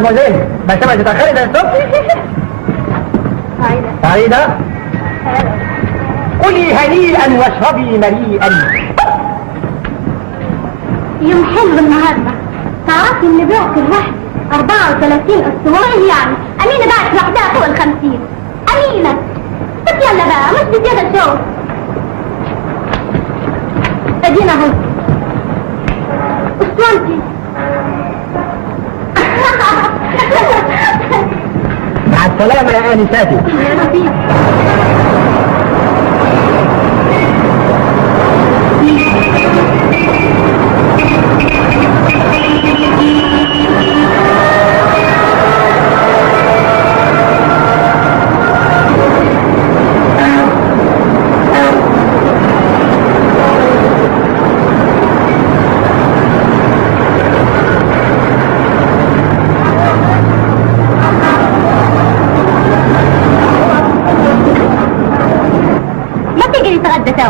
مادموزيل، ما سمعت تتأخري ده الصبح؟ سعيدة قولي هنيئا واشربي مريئا. يوم حلو النهارده. تعرفي ان بعت الواحد 34 اسطوانة يعني. أمينة بعت لوحدها فوق ال50. أمينة بس يلا بقى مش بزيادة الشغل. ادينا اهو اسطوانتي. مع السلامة يا آنساتي. يا لطيف.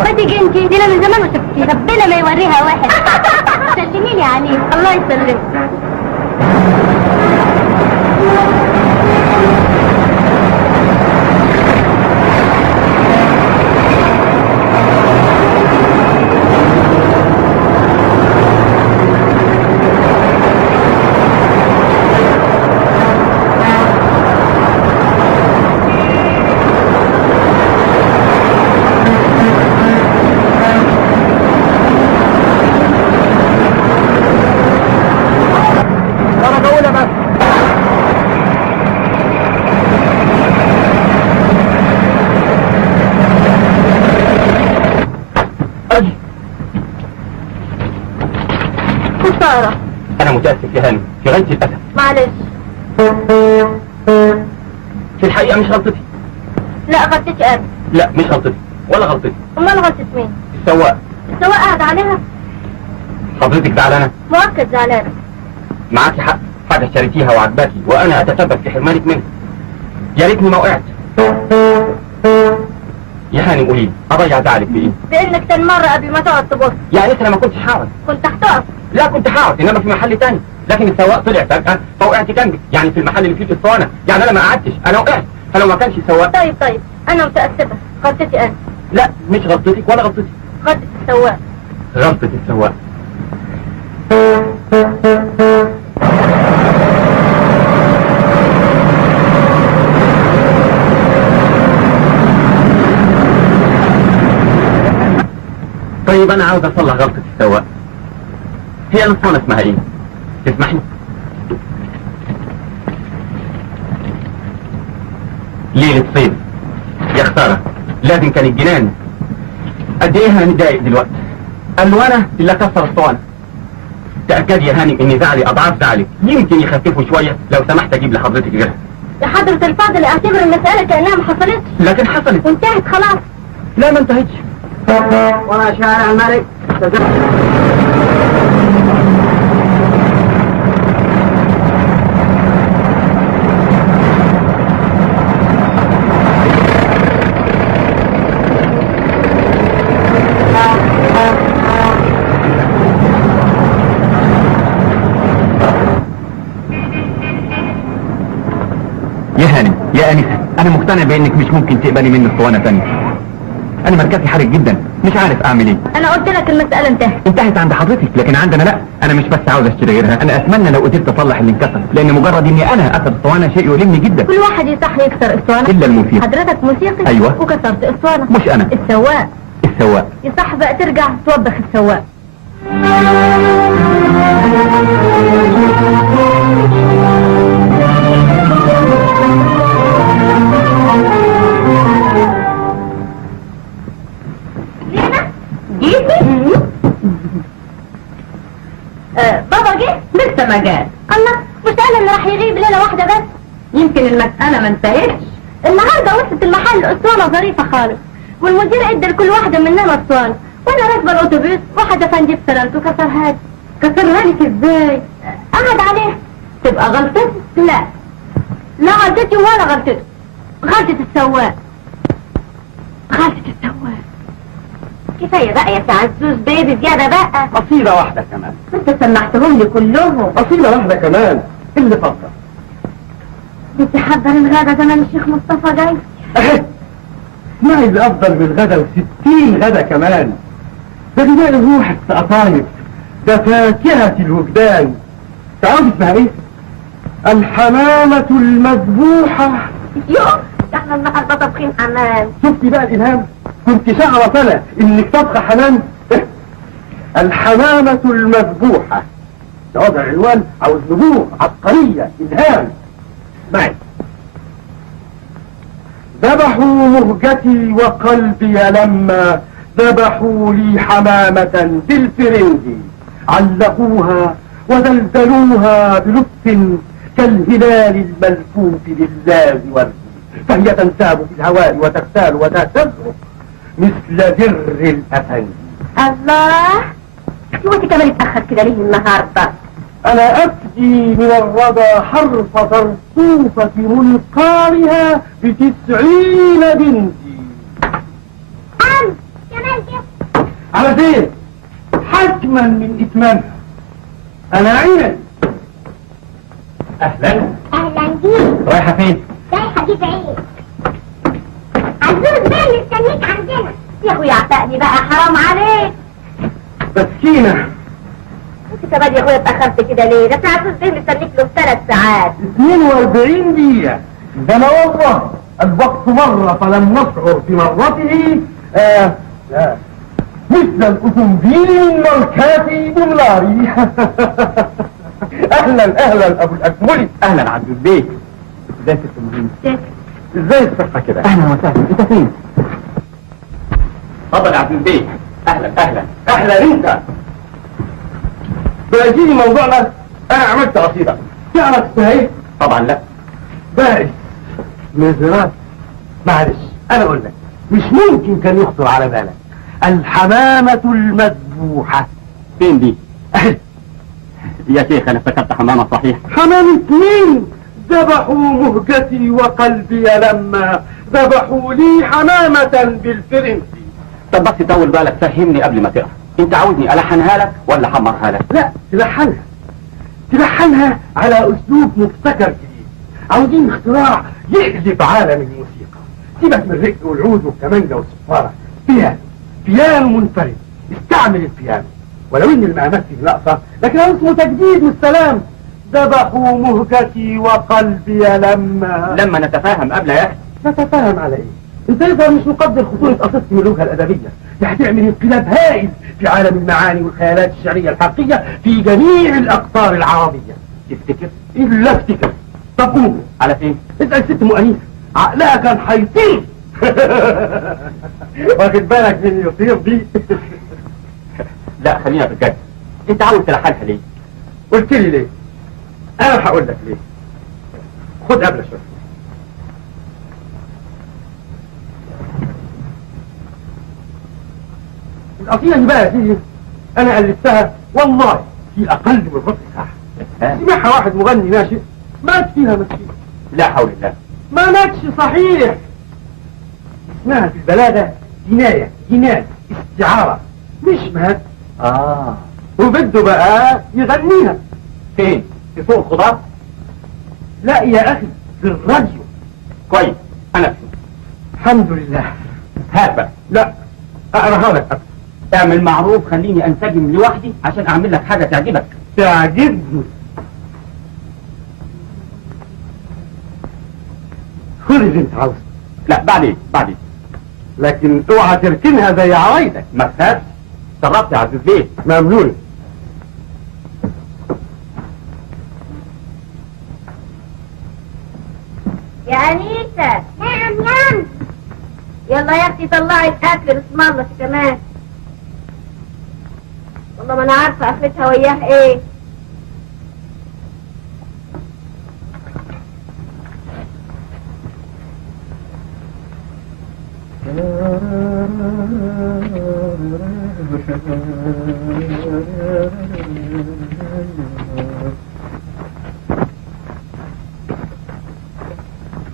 ما تيجي انتي دينا من زمان وشفتي ربنا ما يوريها واحد. سلميني عليه. الله يسلمك. أنا متأسف يا هاني في غاية الأسف. معلش. في الحقيقة مش غلطتي. لا غلطتي أنا. لا مش غلطتي ولا غلطتي. أمال غلطة مين؟ السواق. السواق قاعد عليها؟ حضرتك زعلانة؟ مؤكد زعلانة. معاكي حق، حاجة اشتريتيها وعجباكي وأنا أتسبب في حرمانك منها. يا ريتني ما وقعت. يا هاني قولي لي أضيع زعلك في إيه؟ بإنك تنمر قبل ما تقعد تبص. يعني أنت ما كنتش حاوز. كنت هتقف. لا كنت حاوز إنما في محل تاني، لكن السواق طلع فجأة فوقعت جنبي، يعني في المحل اللي فيه الأسطوانة، يعني أنا ما قعدتش، أنا وقعت، فلو ما كانش السواق. طيب أنا متأسفة، غلطتي أنا. لا مش غلطتك ولا غلطتي. غلطة السواق. غلطة السواق. طيب أنا عاوز أصلح غلطة السواق. هي الأسطوانة اسمها إيه؟ تسمحي؟ ليلة صيد. يا خسارة، لازم كان الجنان. قد إيه أنا متضايق دلوقتي. قال له أنا اللي أكسر الأسطوانة. تأكد يا هاني إن زعلي أضعاف زعلك، يمكن يخففوا شوية لو سمحت أجيب لحضرتك غيرها. يا حضرة الفاضل اعتبر المسألة كأنها ما حصلتش. لكن حصلت. وانتهت خلاص. لا ما انتهتش. وانا شارع الملك. يا هاني يا أنسة، أنا مقتنع بإنك مش ممكن تقبلي مني اسطوانة تانية. أنا مركزي حرج جدا، مش عارف أعمل إيه. أنا قلت لك المسألة انتهت عند حضرتك، لكن عندنا لا. أنا مش بس عاوز أشتري غيرها، أنا أتمنى لو قدرت أصلح اللي انكسر، لأن مجرد إني أنا أكسر اسطوانة شيء يؤلمني جدا. كل واحد يصح يكسر اسطوانة إلا الموسيقى. حضرتك موسيقي؟ أيوة. وكسرت اسطوانة. مش أنا. السواق. يصح بقى ترجع توبخ السواق. بابا جه؟ لسه ما جاء. الله، مش قال ان راح يغيب ليلة واحدة بس؟ يمكن المسألة ما انتهتش. النهارده وصلت المحل اسطوانة ظريفة خالص، والمدير ادى لكل واحدة مننا اسطوانة، وانا راكبة الاتوبيس واحد افندي بسلامته وكسرها لي. كسرها لك ازاي؟ قعد عليها. تبقى غلطتي؟ لا غلطتي ولا غلطته، غلطة السواق. كفاية بقى يا عزوز بيبي زيادة بقى. قصيدة واحدة كمان. انت سمعتهم لي كلهم. قصيدة واحدة كمان اللي فضل. كنت حضر الغدا زمان الشيخ مصطفى جاي. اهي اسمعي اللي افضل من الغدا و60 غدا كمان. ده غذاء الروح القطايف، ده فاكهة الوجدان. تعرفي اسمها ايه؟ الحمامة المذبوحة. يوه، ده احنا النهارده طابخين حمام. شفتي بقى الالهام؟ كنت شعرة انا انك طبخة حمام؟ الحمامة المذبوحة ده وضع عنوان عاوز نبوغ عبقرية الهام. اسمعي. ذبحوا مهجتي وقلبي لما ذبحوا لي حمامة بالفرنجي، علقوها ودلدلوها بلطف كالهلال الملفوف باللاز والري، فهي تنساب في الهواء وتغتال وتهتز مثل در الأفندي. الله، هو انت كمان اتأخر كده ليه النهارده؟ أنا أفدي من الرضا حرف طرطوفة منقارها ب90 بنتي. كمان كده. على فين؟ حتما من إتمامها. أنا عيني. اهلا. اهلا بيك. رايحة فين؟ جاي حبيب عيد. عزوز بيه مستنيك عندنا. يا اخويا اعتقني بقى، حرام عليك. مسكينة. انت كمان يا اخويا اتأخرت كده ليه؟ ده بتاع عزوز بيه مستنيك له 3 ساعات. 42 دقيقة. ده أنا والله الوقت مرة فلم نشعر بمرته. لا مثل الأوتومبيل من ماركاتي دولاري. أهلا أهلا أبو الأكملي. اهلا عبد البيت. ازيك يا مهم؟ إزاي الصحة كده؟ اهلا وسهلا. انت فين؟ اتفضل يا عبد البيت. اهلا اهلا. أهلا أنت. بقى يجيني موضوعنا. أنا عملت قصيدة تعرف اسمها إيه؟ طبعا لا. بائس مزرات. معلش أنا أقول لك، مش ممكن كان يخطر على بالك. الحمامة المذبوحة. فين دي؟ أهل. يا شيخ انا افتكرت حمامة صحيح. حمامة مين؟ ذبحوا مهجتي وقلبي لما ذبحوا لي حمامة بالفرنسي. طب بس طول بالك، فهمني قبل ما تقرا. انت عاوزني الحنها لك ولا احمرها لك؟ لا تلحنها على اسلوب مبتكر جديد. عاوزين اختراع يقلب عالم الموسيقى. سيبك من الرق والعود والكمانجة والصفارة. بيانو منفرد. استعمل البيانو، ولو ان المقامات فيه ناقصة لكن هو اسمه تجديد والسلام. ذبحوا مهجتي وقلبي لما نتفاهم قبل يا اخي. نتفاهم على ايه؟ انت يظهر مش مقدر خطورة قصتي من الوجهة الادبية. دي هتعمل انقلاب هائل في عالم المعاني والخيالات الشعرية الحقيقية في جميع الاقطار العربية. تفتكر؟ الا افتكر. طب قوم. على فين؟ اسأل ست مؤنيس، عقلها كان هيطير. واخد بالك من يطير دي؟ لا خلينا في الجد. انت عاوز تلحنها ليه؟ قلت لي ليه؟ انا هقول لك ليه. خد قبل شوية. القصيدة دي بقى يا سيدي انا الفتها والله في اقل من ربع ساعة. سمعها واحد مغني ناشئ مات فيها مسكين. لا حول الله. ما ماتش صحيح. اسمها في البلاغة جناية استعارة، مش مات. وبده بقى يغنيها. فين؟ في سوق الخضار؟ لا يا اخي في الراديو. كويس، انا فين؟ الحمد لله. هات بقى. لا اقراها لك أبدا. اعمل معروف، خليني انسجم لوحدي عشان اعمل لك حاجة تعجبك. تعجبني. خذ اللي انت عاوزه. لا بعدين لكن اوعى تركنها زي عوايدك. ما تخافش. شرفت يا عبد البيت. ممنون. يا أنيسة. نعم. يلا يا اختي طلعي الاكل، اسم الله كمان. والله ما انا عارفه اخرتها وياه ايه.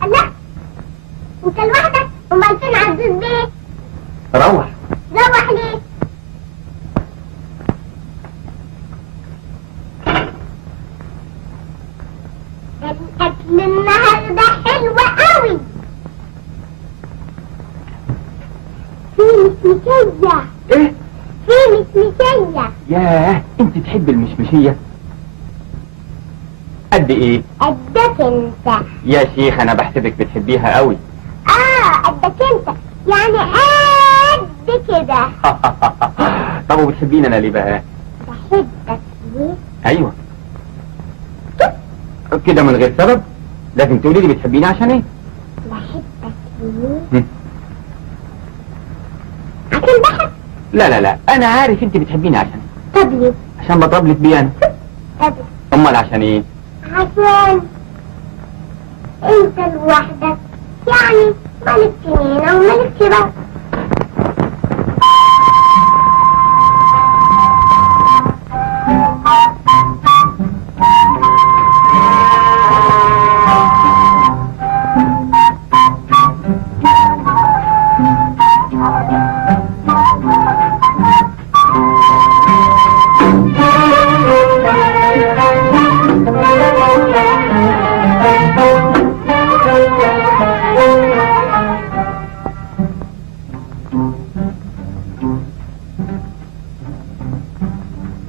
لا انت لوحدك؟ امال فين عزوز بيه؟ روح ليه؟ الاكل النهارده بتحب المشمشية؟ قد ايه؟ قدك انت. يا شيخ انا بحسبك بتحبيها قوي. قدك انت يعني قد كده. طب وبتحبيني انا ليه بقى؟ بحبك ليه؟ ايوه كده من غير سبب؟ لازم تقولي لي بتحبيني عشان ايه؟ بحبك ليه؟ هم. عشان بحب. لا انا عارف انت بتحبيني عشان ايه. طب ليه؟ عشان بطبلك بيه انا. طب امال عشان ايه؟ عشان انت لوحدك، يعني مالكش هنا ومالكش بس.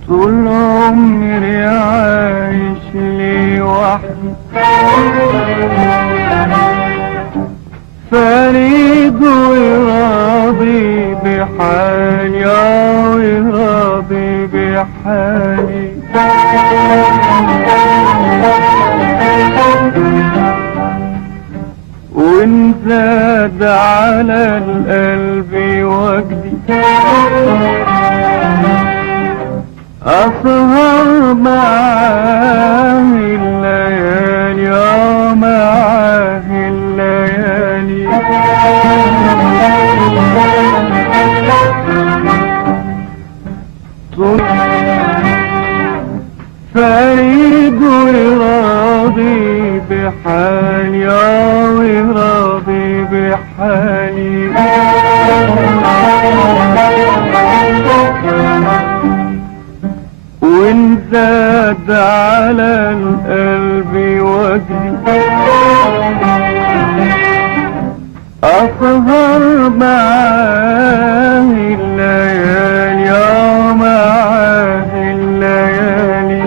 طول عمري عايش لوحدي، فريد وراضي بحالي، وراضي بحالي. وإن زاد على القلب وجدي، أسهر معاه الليالي، معاه الليالي. فريد وراضي بحالي، وراضي بحالي. وإن زاد على القلب وجدي، أسهر معاه الليالي، معاه الليالي.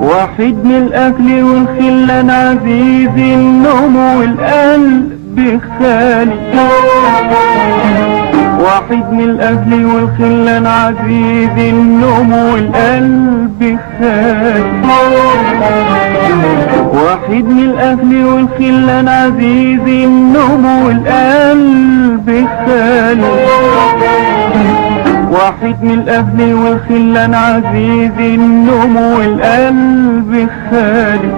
وحيد من الأكل والخلان، عزيز النوم والقلب خالي. وحيد من الأهل والخلان، عزيز النوم والقلب خالي. وحيد من الأهل والخلان، عزيز النوم والقلب خالي. وحيد من الأهل والخلان، عزيز النوم والقلب خالي.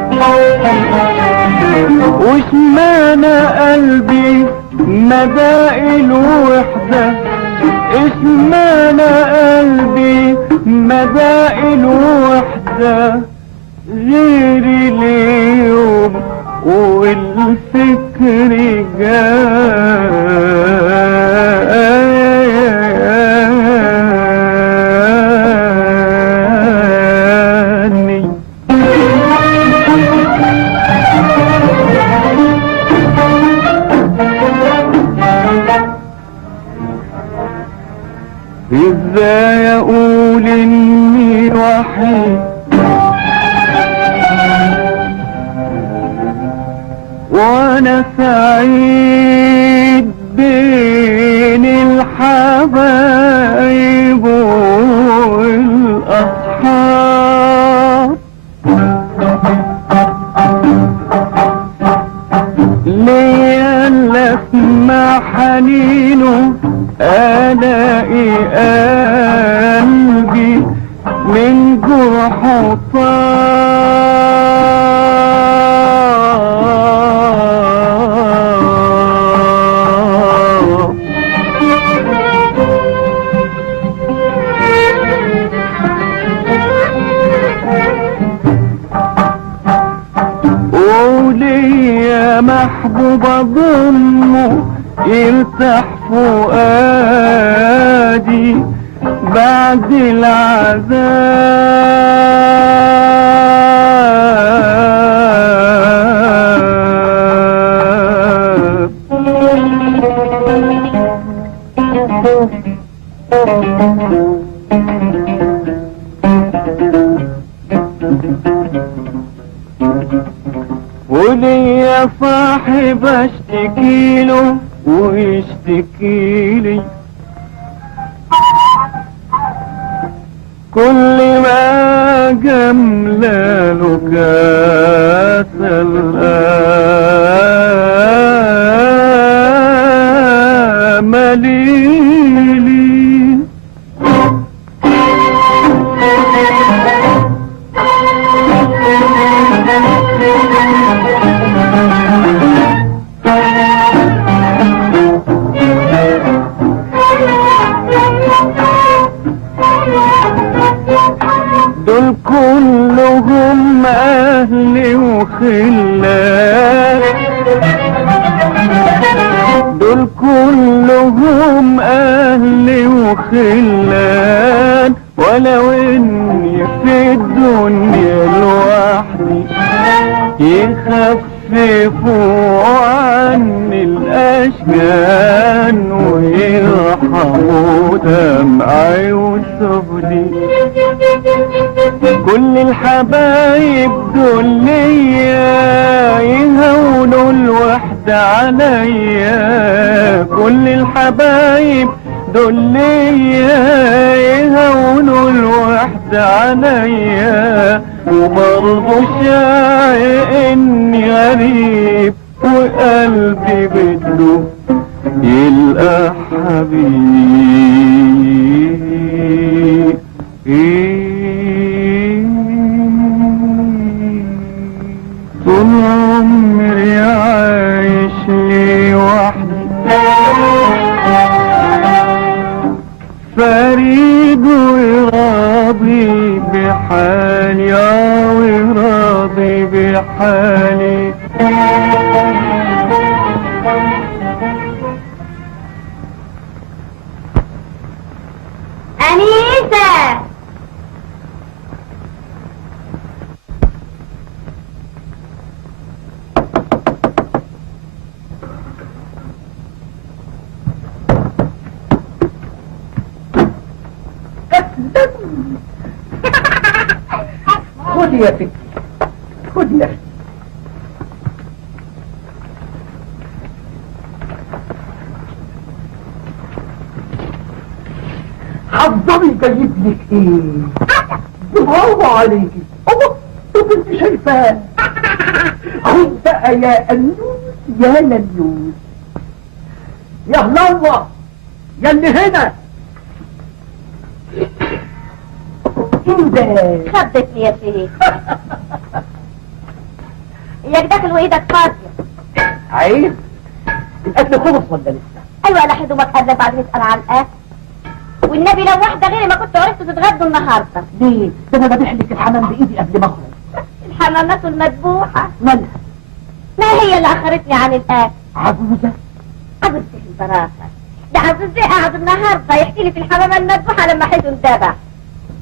واشمعنى قلبي مدى الوحدة، اشمعنى قلبي مدى الوحدة، غيري اليوم والفكر جاني. ازاي اقول اني وحيد وانا سعيد بين الحبايب والاصحاب؟ ليا اللي اسمع حنينه، الاقي قلبي من جرحه طاب. وليا محبوب اضمه يرتاح فؤادي بعد العذاب. وليا صاحب اشتكيله ويشتكيلي، كل ما جملاله كاس مليلي. دول كلهم اهلي وخلان، دول كلهم اهلي وخلان، ولو اني في الدنيا لوحدي يخففوا عني الاشجان ويرحموا دمعي وسهدي. كل الحبايب دول ليا يهونوا الوحدة عليا، كل الحبايب دول ليا يهونوا الوحدة عليا، وبرضه شايق اني غريب وقلبي بده يلقى حبيب. طول عمري عايش لي وحدي، فريد وراضي بحالي، وراضي بحالي. أنيسة، خدي يا ستي، خدي يا ستي. حضري جايب لك ايه؟ برافو عليكي. الله، طب انت شايفاه؟ خد بقى يا انوس يا ننوس. يا هلوة يا اللي هنا. ايه خبتني يا شيخ. اياك داخل وايدك فاضية. عيب، الاكل خلص ولا لسه؟ ايوه انا حدومك قبل بعد نسأل عن الاكل، والنبي لو واحدة غيري ما كنت عرفتوا تتغدوا النهاردة. ليه؟ ده انا بذبح لك الحمام بايدي قبل ما اخرج. الحمامات المذبوحة مالها؟ ما هي اللي اخرتني عن الاكل؟ عجوزة؟ عجوزة البراكة، ده عجوز زي قاعد النهاردة يحكي لي في الحمامة المذبوحة لما حيته انذبح.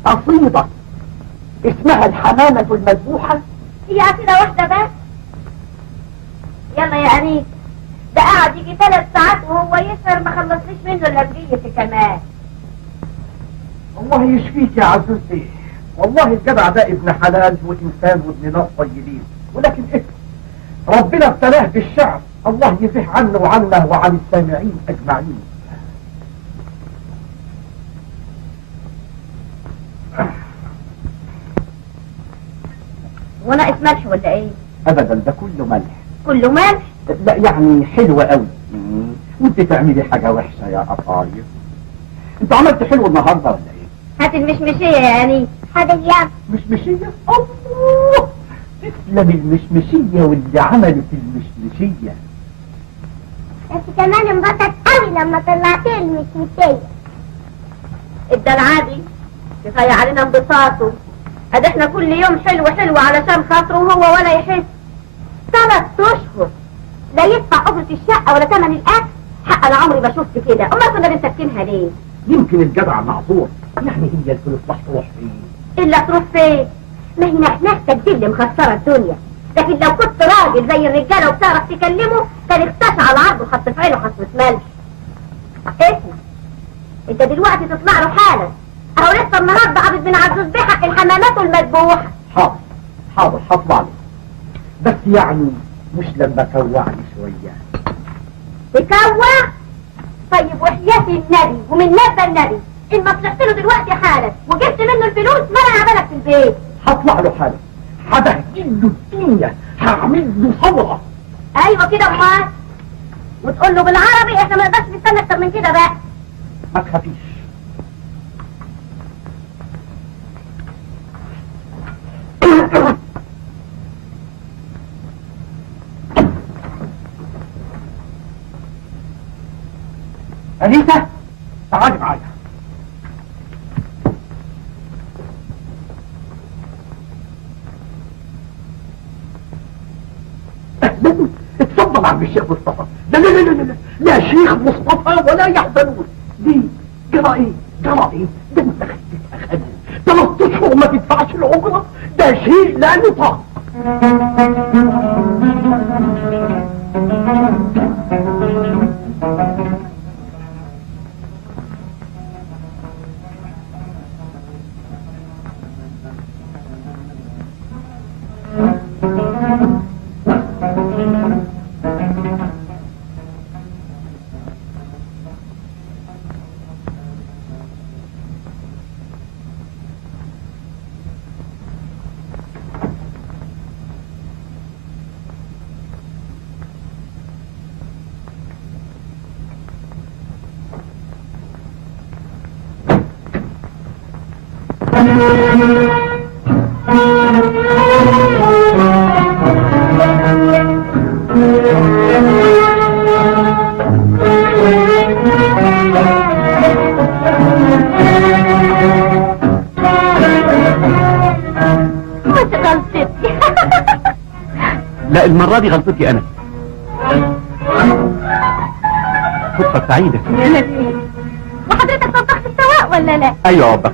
قصيدة اسمها الحمامة المذبوحة. هي قصيدة واحدة بس؟ يلا يا أنيس، ده قاعد يجي 3 ساعات وهو يسهر ما خلصنيش منه الا بقيتي كمان. الله يشفيك يا عزوزتي، والله الجدع ده ابن حلال وانسان وابن ناس طيبين، ولكن ايه، ربنا ابتلاه بالشعر، الله يزيح عنه وعنه وعن السامعين اجمعين. وناقص ملح ولا ايه؟ ابدا، ده كله ملح. كله ملح؟ لا يعني حلوة قوي. وانت تعملي حاجة وحشة يا قطايف. انت عملت حلو النهاردة ولا ايه؟ هات المشمشية يا أنيس. حاضر يا مشمشية؟ الله، تسلم المشمشية واللي عملت المشمشية. انت كمان انبسط قوي لما طلعتي المشمشية. الدلعادي كفاية علينا انبساطه، ادي احنا كل يوم حلو حلو علشان خاطره وهو ولا يحس. 3 اشهر لا يدفع اجرة الشقة ولا ثمن الاكل. حق انا عمري ما شفت كده، امال كنا بنسكنها ليه؟ يمكن الجدع معذور، يعني هي الفلوس راح تروح فين؟ الا تروح فين؟ ما هي نفسك دي اللي مخسرة الدنيا، لكن لو كنت راجل زي الرجالة وبتعرف تكلمه كان اختشى على عرضه وحط في عينه حصوة ملح. اسمع، انت دلوقتي تطلع له حالا، اهو لسه النهارده عبد بن عزوز بيحق الحمامات المذبوحة. حاضر حاضر، هطلع لك. بس يعني مش لما كوعني شوية. تكوع؟ طيب وحياة النبي ومن نبى النبي إن ما طلعت له دلوقتي حالا وجبت منه الفلوس ما أنا هعملك في البيت. هطلع له حالا، هبهدل له الدنيا، هعمل له ثورة. أيوة كده أمال، وتقول له بالعربي إحنا ما نقدرش نستنى أكتر من كده بقى. ما تخافيش. أنيسة تعالي معايا. اتفضل عم الشيخ مصطفى. لا لا لا لا لا لا شيخ مصطفى ولا يحزنون. ليه؟ جرى ايه؟ جرى ايه؟ ده انت خدت اخذ 3 اشهر ما تدفعش الأجرة، ده شيء لا يطاق. لا المرة دي غلطتي أنا. صدفة سعيدة. وحضرتك طبخت السواق ولا لا؟ أيوة يابا،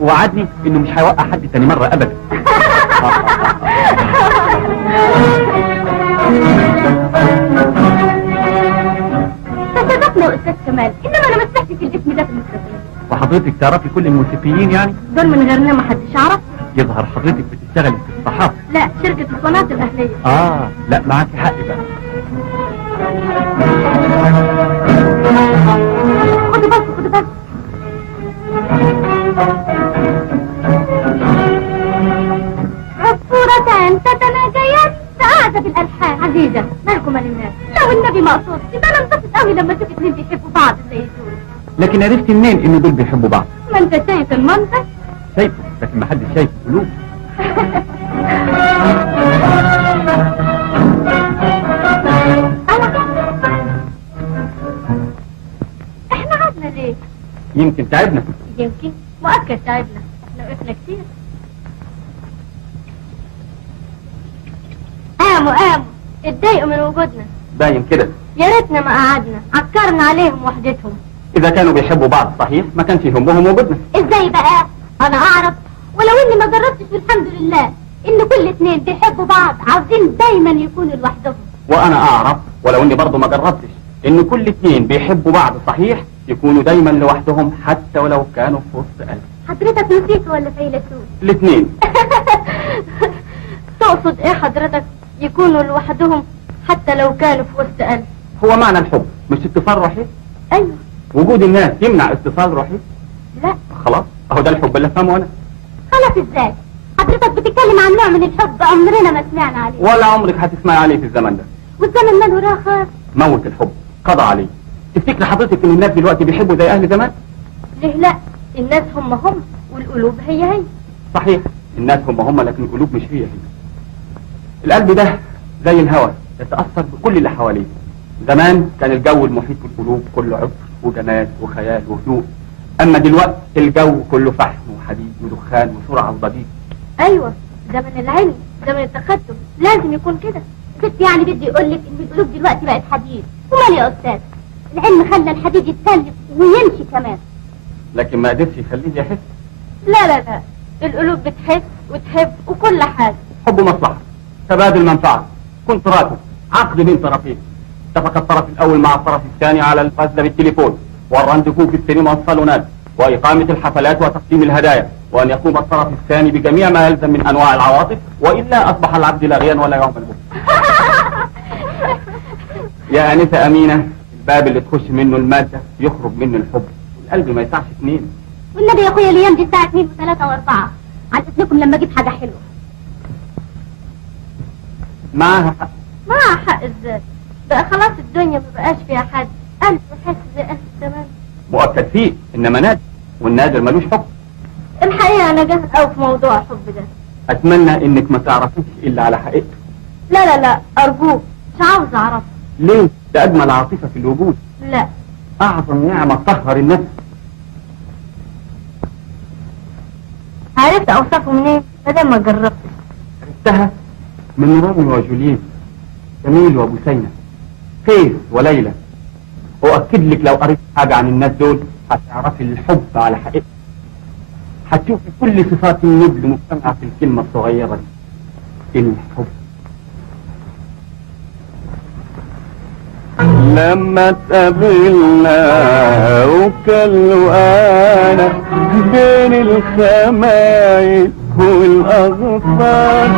وعدني إنه مش هيوقع حد تاني مرة أبدا. تصدقنا يا أستاذ كمال، إنما أنا ما سمعتش الاسم ده في المستشفى. وحضرتك تعرفي كل الموسيقيين يعني؟ دول من غيرنا ما حدش يعرف. يظهر حضرتك بتشتغلي في الصحافة. لا، شركة الصناعات الأهلية. لا معاكي حق بقى. خدوا بس خدوا بس. عصفورتان تتناجيان سعادة بالألحان. عزيزة مالكم الناس؟ لو النبي مقصود يبقى انا انبسط قوي لما اشوف اتنين بيحبوا بعض زي دول. لكن عرفتي منين إن دول بيحبوا بعض؟ ما انت شايف المنظر. شايفه، لكن محدش شايف القلوب. احنا قعدنا ليه؟ يمكن تعبنا. يمكن، مؤكد تعبنا، احنا وقفنا كتير. قاموا اتضايقوا من وجودنا. باين كده. يا ريتنا ما قعدنا، عكرنا عليهم وحدتهم. إذا كانوا بيحبوا بعض صحيح ما كانش يهمهم وجودنا. ازاي بقى؟ انا اعرف ولو اني ما جربتش والحمد لله ان كل اتنين بيحبوا بعض عاوزين دايما يكونوا لوحدهم. وأنا أعرف ولو إني برضه ما جربتش إن كل اتنين بيحبوا بعض صحيح يكونوا دايما لوحدهم حتى ولو كانوا في وسط ألف. حضرتك نسيت ولا فيلسوف؟ الاتنين. تقصد ايه حضرتك؟ يكونوا لوحدهم حتى لو كانوا في وسط ألف. هو معنى الحب مش اتصال روحي؟ ايوه. وجود الناس يمنع اتصال روحي؟ لا. خلاص اهو ده الحب اللي افهمه انا. خلاص ازاي؟ حضرتك بتتكلم عن نوع من الحب عمرنا ما سمعنا عليه. ولا عمرك هتسمعي عليه في الزمن ده. والزمن ماله راخر؟ موت الحب، قضى عليه. تفتكر حضرتك ان الناس دلوقتي بيحبوا زي اهل زمان؟ ليه لا؟ الناس هم والقلوب هي. صحيح الناس هم لكن القلوب مش هي. القلب ده زي الهواء يتأثر بكل اللي حواليه. زمان كان الجو المحيط بالقلوب كله عطر وجمال وخيال وهدوء، اما دلوقتي الجو كله فحم وحديد ودخان وسرعة وضجيج. ايوه، زمن العلم، زمن التقدم، لازم يكون كده. بس يعني بدي يقول لك ان القلوب دلوقتي بقت حديد. ومال يا استاذ؟ العلم خلى الحديد يتسلف ويمشي كمان. لكن ما قدرش يخليه يحس. لا، القلوب بتحس وتحب وكل حاجة. حب مصلحة، تبادل منفعة، كونتراتو، عقد بين طرفين. اتفق الطرف الاول مع الطرف الثاني على الغزل بالتليفون والرانديفو في السينما والصالونات واقامة الحفلات وتقديم الهدايا، وان يقوم الطرف الثاني بجميع ما يلزم من انواع العواطف، والا اصبح العبد لاغيا ولا يعمل به. يا انسه امينه، الباب اللي تخش منه الماده يخرج منه الحب، والقلب ما يسعش اتنين. والنبي يا اخويا الايام دي الساعه 2 و3 و4، عن اذنكم لما اجيب حاجه حلوه. معاها حق. معها حق ازاي؟ بقى خلاص الدنيا ما بقاش فيها حد، قلب وحس زي قلب تمام. مؤكد فيه انما نادر، والنادر ملوش حب. الحقيقه انا جاهز قوي في موضوع الحب ده. اتمنى انك ما تعرفيش الا على حقيقته. لا لا لا ارجوك، مش عاوز اعرف. ليه؟ ده اجمل عاطفه في الوجود، لا. اعظم نعمه تطهر النفس. عرفت اوصفه منين؟ مادام ما جربتش. عرفتها من روميو وجولييت، جميل وبوسينة، فيس وليلى. واكد لك لو قريت حاجه عن الناس دول هتعرفي الحب على حقيقته، هتشوفي كل صفات النبل مجتمعه في الكلمه الصغيره دي، الحب. لما اتقابلنا وكلوا انا بين الخمايل والاغصان،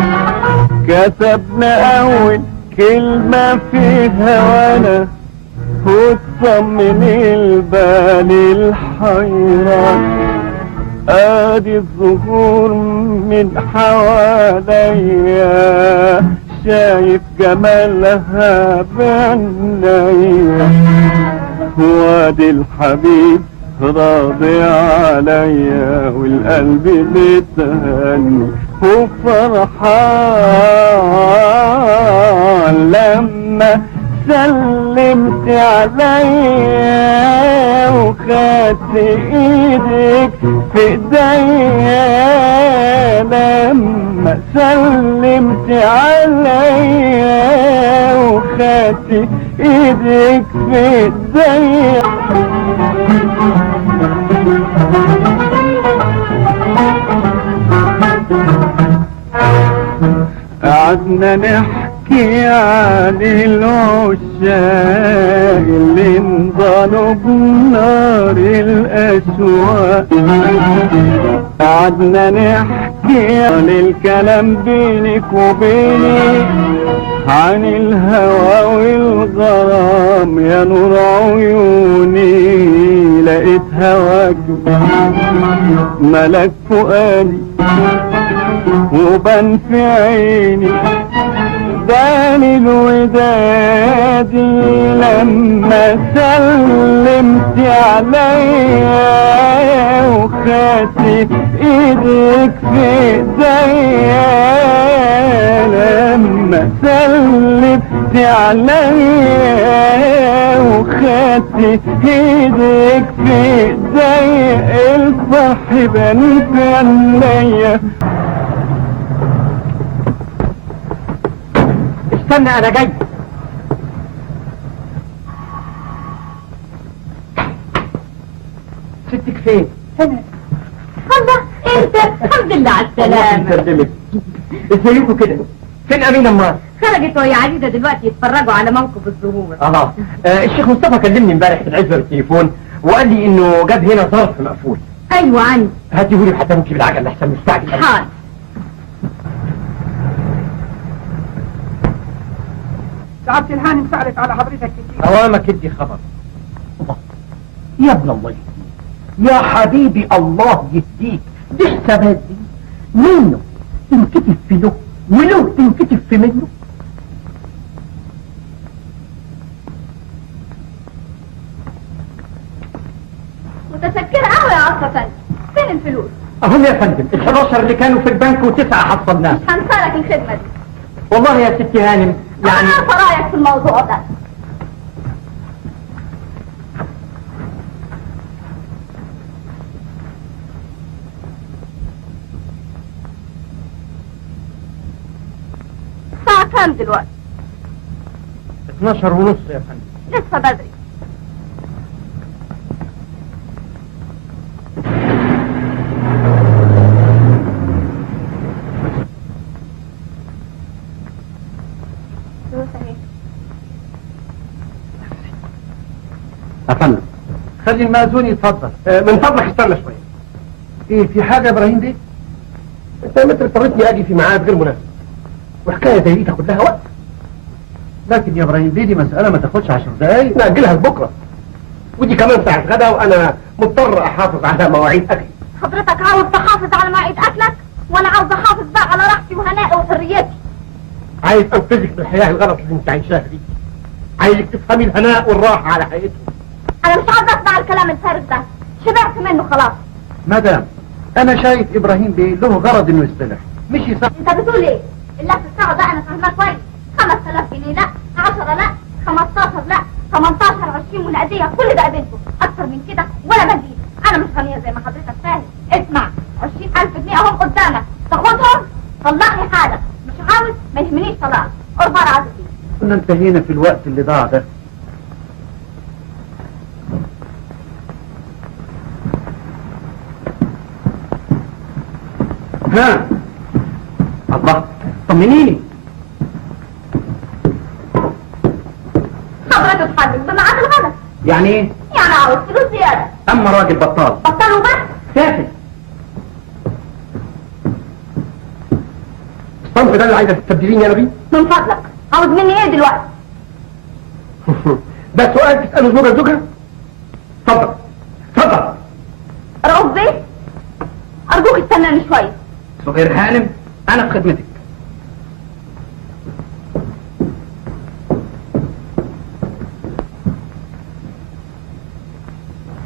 كتبنا اول كلمة في هوانا وتصمم البال الحيران. ادي الظهور من حواليا، شايف جمالها بعينيا، وادي الحبيب راضي عليا، والقلب متهني وفرحان. لما سلمت عليا وخدت ايدك في ايديا، لما سلمت عليا وخدت ايدك في ايديا، قعدنا نحكي عن العشاق اللي انضلوا بنار الأشواق، قعدنا نحكي عن الكلام بينك وبيني، عن الهوى والغرام يا نور عيوني. لقيت هواك ملك فؤادي وبان في عيني، بان الودادي لما سلمت عليا وخدت ايدك في ايديا، لما سلمت عليا وخدت ايدك في ايديا، الفرح بان في عينيا. استنى انا جاي. ستك فين؟ هنا. الله انت، الحمد لله على السلامة. يسلمك. ازيكم كده؟ فين امين امال؟ خرجت وهي عزيزة دلوقتي يتفرجوا على موكب الظهور. الشيخ مصطفى كلمني امبارح في العزبه بالتليفون وقال لي انه جاب هنا ظرف مقفول. ايوه عندي. هاتيهولي حتى ممكن بالعجل لحسن مستعجل. حاضر. سعادة الهانم سألت على حضرتك كتير. اوامك ادي خبر. يا ابن الله يهديك، يا حبيبي الله يهديك، دي حسابات دي منه تنكتف في له وله تنكتف في منه. متشكرة قوي يا عصفة. فين الفلوس؟ اهم يا فندم، ال11 اللي كانوا في البنك و9 حصلناه. مش هنسالك الخدمة دي. والله يا ستي هانم يعني انا عارفة رايك في الموضوع ده. الساعة كام دلوقتي؟ 12:30 يا فندم. لسه بدري. يا فندم خلي المأذون يتفضل. من فضلك استنى شويه. ايه في حاجة يا ابراهيم بيه؟ انت متر اضطريتني اجي في ميعاد غير مناسب، وحكايه زي دي تاخد لها وقت. لكن يا ابراهيم دي مسألة ما تاخدش 10 دقايق، نأجلها لبكرة، ودي كمان ساعة غدا وأنا مضطر أحافظ على مواعيد أكلي. حضرتك عاوز تحافظ على مواعيد اكلك وانا عاوز احافظ بقى على راحتي وهنائي وحريتي. عايز أنقذك من الحياة الغلط اللي أنت عايشاها دي، عايزك تفهمي الهناء والراحة على حقيقتهم. انا مش عاوز اسمع الكلام الفارغ ده، شبعت منه خلاص. مدام أنا شايف إبراهيم بيه له غرض إنه يصطلح، مش يصح. انت بتقول ايه؟ اللف الساعة ده انا فاهماه كويس. 5000 جنيه لا، 10 لا، 15 لا، 18 20 منادية، كل ده قابلته. اكتر من كده ولا مزيد. انا مش غنية زي ما حضرتك فاهم. اسمع، 20,000 جنيه اهم قدامك، تاخدهم طلقني حالك، مش عاوز ما يهمنيش طلاق. اربع عزتي. كنا انتهينا في الوقت اللي ضاع ده. ها الله، طمنيني. حضرتك تحدد بميعاد الغدا. يعني ايه؟ يعني عاوز فلوس زيادة. اما راجل بطال بطلوا بس. سافل. الصنف ده اللي عايزه تستبدليني انا بيه؟ من فضلك عاوز مني ايه دلوقتي؟ ده سؤال تسأله زوجة زوجها؟ اتفضل اتفضل. رؤوف بيه، ارجوك استناني شوية. صغير هانم، انا في خدمتك.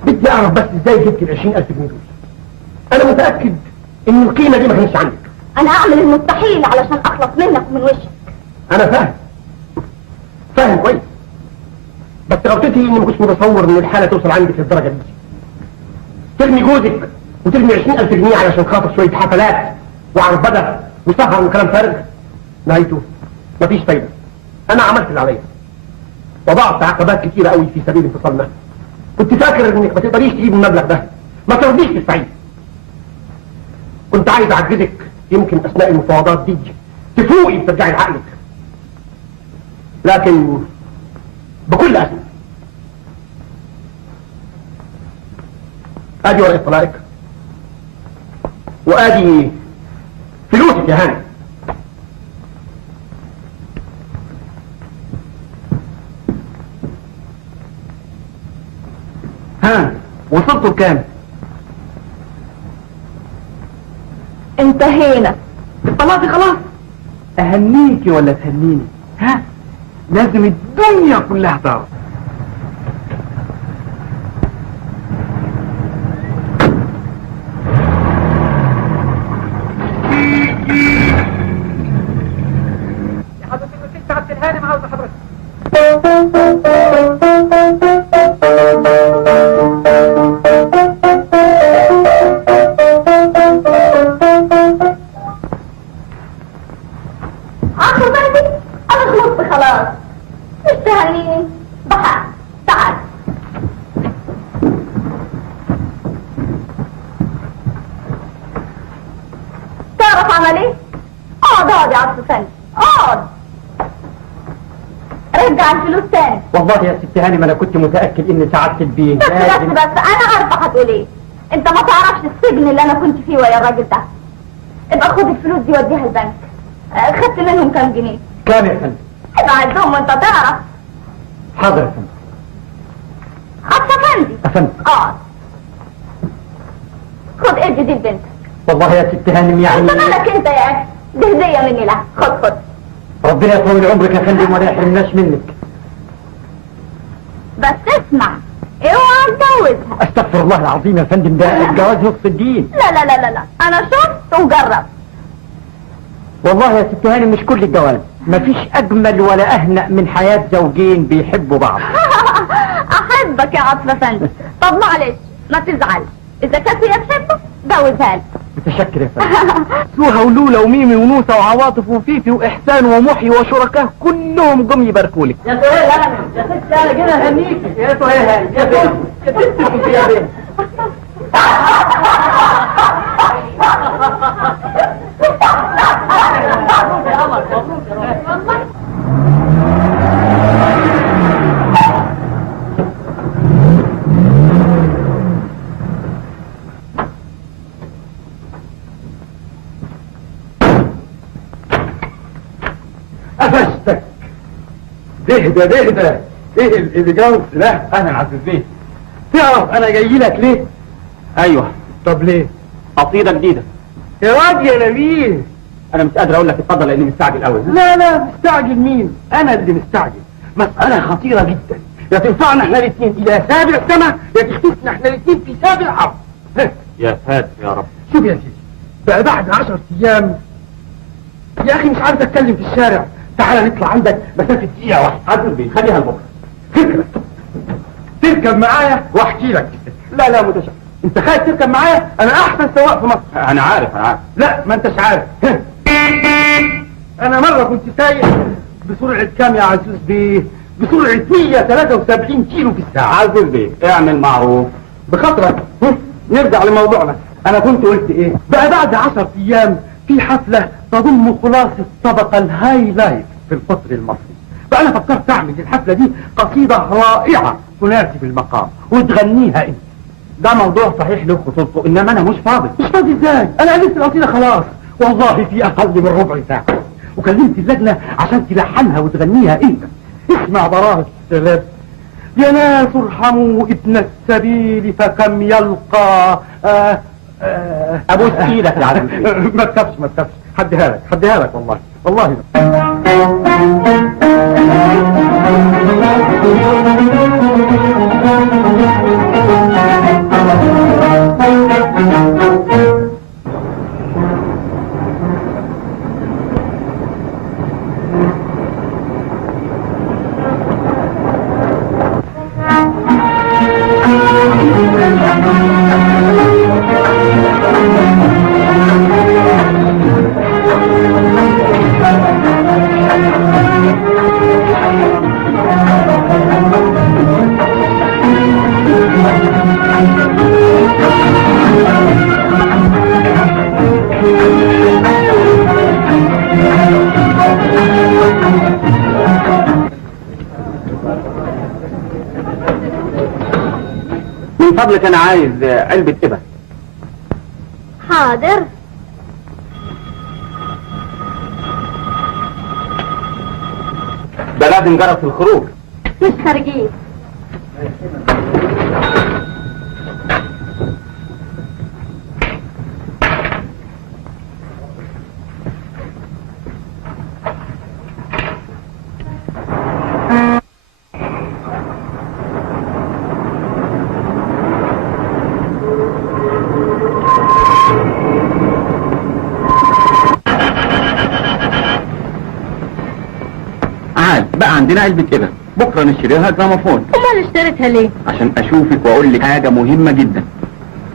بدي اعرف بس ازاي جبت ال20,000 جنيه دول. انا متأكد ان القيمة دي ما كانتش عندك. انا اعمل المستحيل علشان اخلص منك ومن وشك. انا فاهم كويس، بس غلطتي اني ما كنتش متصور ان الحالة توصل عندك للدرجة دي. ترمي جوزك وترمي 20,000 جنيه علشان خاطر شوية حفلات وعربدة وسهر وكلام فارغ، نهايته مفيش فايدة. انا عملت اللي عليا، وضعت عقبات كتيرة قوي في سبيل انفصالنا. كنت فاكر انك ما تقدريش تجيب المبلغ ده، ما ترضيش تدفعيه. كنت عايز اعجزك، يمكن اثناء المفاوضات دي تفوقي وترجعي لعقلك، لكن بكل اسف ادي ورقة طلاقك وادي فلوسك يا هاني. ها وصلتوا لكام؟ انتهينا. طلعتي خلاص؟ اهنيكي ولا تهنيني؟ ها لازم الدنيا كلها تعرف. يا حضرة الست عبد الهانم عاوز حضرتك. عارفة بنتي، انا خلصت خلاص. مش تهنيني بحق. تعال. تعرف عمل ايه؟ اقعد يا عبد الفندي، اقعد. رجع الفلوس تاني. والله يا ست هانم انا كنت متأكد ان سعادة البيه بس انا عارفة هتقول ايه. انت ما تعرفش السجن اللي انا كنت فيه ويا الراجل ده. ابقى خد الفلوس دي وديها البنك. خدت منهم كام جنيه؟ كام يا فندم؟ ابقى عدهم وانت تعرف. حاضر يا فندم. عبد الفندي. يا فندم. اقعد. خد ادي دي لبنتك. والله يا ست هانم يعني انت مالك انت يا اخي؟ دي هدية مني لها. خد. ربنا يطول عمرك يا فندم ولا يحرمناش منك. بس اسمع، اوعى اتجوزها. استغفر الله العظيم يا فندم، ده الجواز نص الدين. لا انا شفت وجربت. والله يا ست هانم مش كل الجواز، مفيش اجمل ولا اهنأ من حياة زوجين بيحبوا بعض. احبك يا عطل افندي. طب معلش ما تزعلش، اذا كانت هي تحبه جوزها لي. متشكر يا فندم. سوها ولولا وميمي ونوسة وعواطف وفيفي واحسان ومحي وشركاه كلهم جم يباركولك. يا سهيل هانم، يا ست انا كده هنيكي. يا سهيل هانم، يا بنت يا بنت. قفشتك اهدى ايه اللي جاوب ده؟ اهلا عزيز بيه. تعرف انا جاي لك ليه؟ ايوه، طب ليه؟ قصيده جديده. يا واد يا نبيل، انا مش قادر اقول لك اتفضل لاني مستعجل قوي. لا مستعجل مين؟ انا اللي مستعجل. مسألة خطيرة جدا، يا تنفعنا احنا الاثنين الى سابع سما، يا تخطفنا احنا الاثنين في سابع ارض. يا ساتر يا رب. شوف يا سيدي، بقى بعد 10 ايام يا اخي مش عارف اتكلم في الشارع. تعال نطلع عندك مسافة دقيقة واحدة. عزيز بيه خليها لبكره. فكرة تركب معايا واحكي لك. لا متشكر. انت خايف تركب معايا؟ انا احسن سواق في مصر. انا عارف. لا ما انتش عارف. انا مرة كنت سايق بسرعة كام يا عزوز بيه؟ بسرعة 173 كيلو في الساعة. عزيز بيه اعمل معروف. بخاطرك نرجع لموضوعنا. انا كنت قلت ايه؟ بقى بعد 10 ايام في حفلة تضم خلاصة طبق الهاي لايف في القطر المصري. بقى انا فكرت اعمل الحفلة دي قصيدة رائعة تناسب المقام وتغنيها انت. ده موضوع صحيح له خطورته، انما انا مش فاضي. مش فاضي ازاي؟ انا قلت القصيدة خلاص والله في اقل من ربع ساعة، وكلمت اللجنة عشان تلحنها وتغنيها انت. اسمع براءة السلام. يا ناس ارحموا ابن السبيل فكم يلقى ابوس ايدك يا عزيز بيه. ما تخافش حديها لك والله من فضلك انا عايز علبة ابر. حاضر. ده لازم جرس الخروج. مش خارجين. بقى عندنا علبة ابر، بكرة نشتريها جراموفون. امال اشتريتها ليه؟ عشان اشوفك واقول لك حاجة مهمة جدا.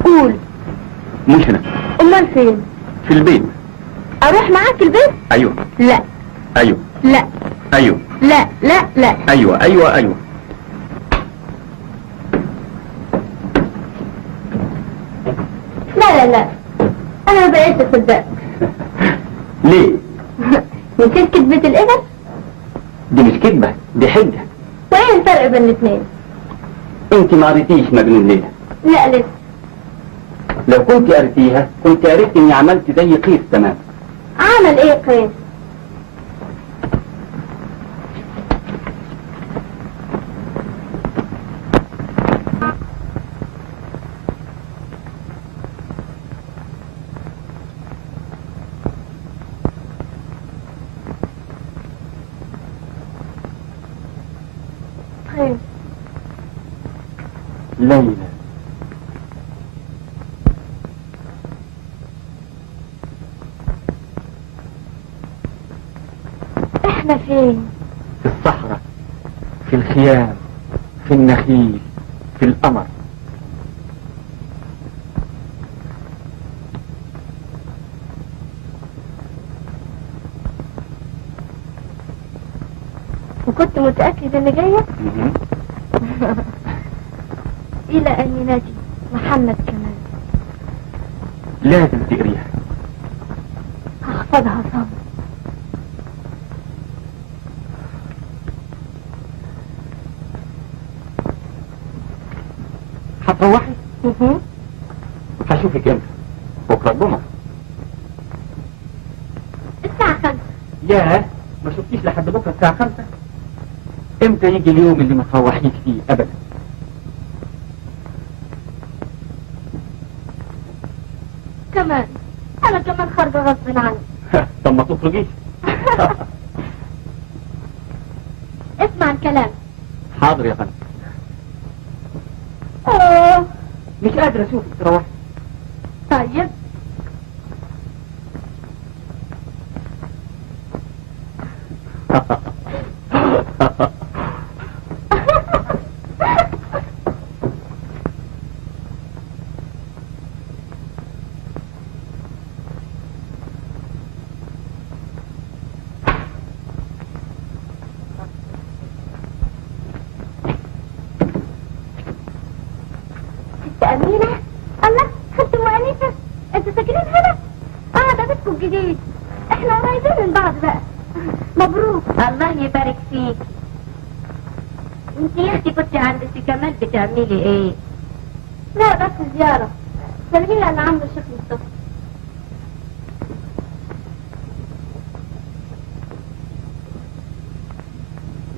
قول. مش هنا، امال فين؟ في البيت. اروح معاك البيت؟ ايوه. لا ايوه. لا ايوه. لا لا لا. ايوه. لا انا ما بقيتش اصدقك. ليه؟ نسيت كذبة الابر؟ دي مش كذبة، دي حجة. وايه الفرق بين الاثنين؟ انت ما قريتيش مجنون ليلى. لا لسه. لو كنت قريتيها كنت عرفت اني عملت زي قيس تمام. عمل ايه قيس؟ ليلى. احنا فين؟ في الصحراء، في الخيام، في النخيل، في القمر. وكنت متأكد اني جاية؟ الى ان ينادي محمد كمال. لازم تقريها. هحفظها صم. هتروحي؟ هشوفك امتى؟ بكره الجمعة. الساعة 5. ياه، ما شفتيش لحد بكره الساعة 5؟ امتى يجي اليوم اللي ما تروحيش فيه ابدا؟ كمان انا كمان خارجة غصب عني. طب ما تخرجيش. اسمع الكلام. حاضر يا فندم. اوه مش قادر اشوفك تروحي. طيب ست أمينة. الله، خدتوا وأنيسة انتوا ساكنين هنا؟ ده بيتكم الجديد. احنا قريبين من بعض بقى. مبروك. الله يبارك فيك. انت يا اختي كنت عند سي كمال بتعملي ايه؟ لا بس زيارة. سلمي على عم الشيخ مصطفى.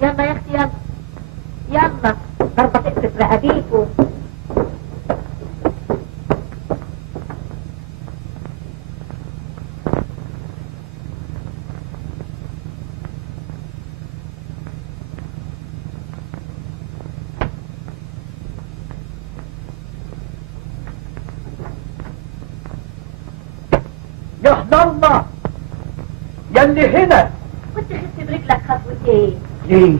يلا يا اختي يلا يلا، ضربة تقفز رقبيكوا. يا الله يلي هنا. كنت خدت برجلك خطوتين. ليه؟